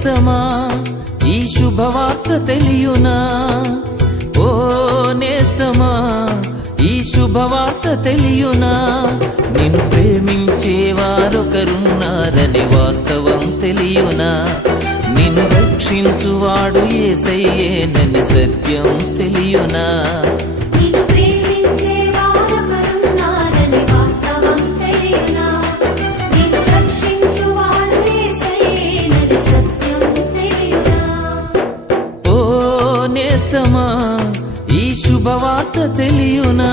నేస్తమా ఈ శుభవార్త తెలియునా, ఓ నేస్తమా ఈ శుభవార్త తెలియునా, నిన్ను ప్రేమించేవారొకరున్నారని వాస్తవం తెలియునా, నిన్ను రక్షించువాడు యేసయ్యేనని సత్యం తెలియునా. ఈ శుభవార్త తెలియునా.